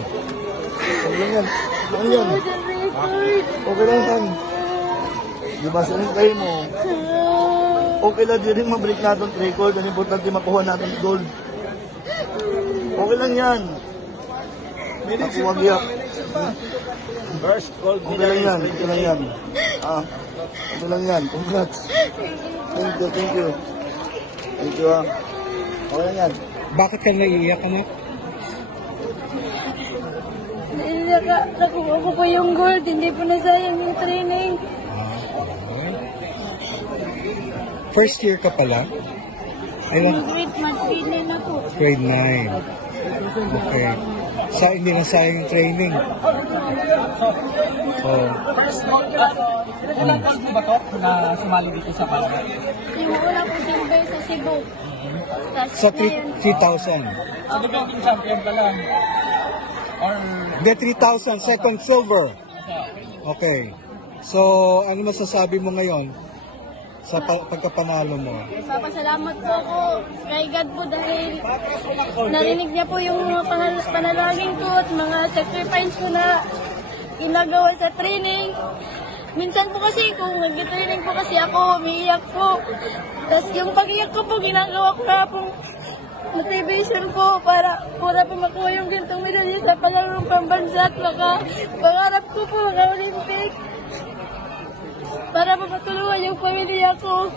Okay lang yan. Ano yan? Okay lang yan. Di ba sinintay mo? Okay lang din rin mabalik natin record. Ang importante makuha natin gold. Okay lang yan. Ako wag yak. First gold Okay lang yan. Okay lang yan. Okay lang yan. Congrats. Thank you, thank you. Thank you Okay lang yan. Bakit ka naiiyak, anak? Nakuha ko po yung gold, hindi po nasayang yung training. First year ka pala? Ayun, Grade mag-training na po. grade 9. Okay. So, hindi na sayang yung training. Oh. Ilang gold mo ba to na sumali dito sa Canada? Yung una po silver sa Cebu. Tapos Sa ngayon, 3,000. So, defending champion ka lang? Or... Hindi, 3,000. Second silver. Okay. So, ano masasabi mo ngayon sa pagkapanalo mo? Papasalamat po ako kay God po dahil narinig niya po yung mga panalangin ko at mga sacrifice ko na ginagawa sa training. Minsan po kasi kung nag-training po kasi ako, umiiyak po. Tapos yung pag-iyak ko po, ginagawa ko na pong motivation po para po makuha yung gintong medalya sa palarong pambansa at pangarap ko po maka-Olympic para po matulungan yung pamilya ko.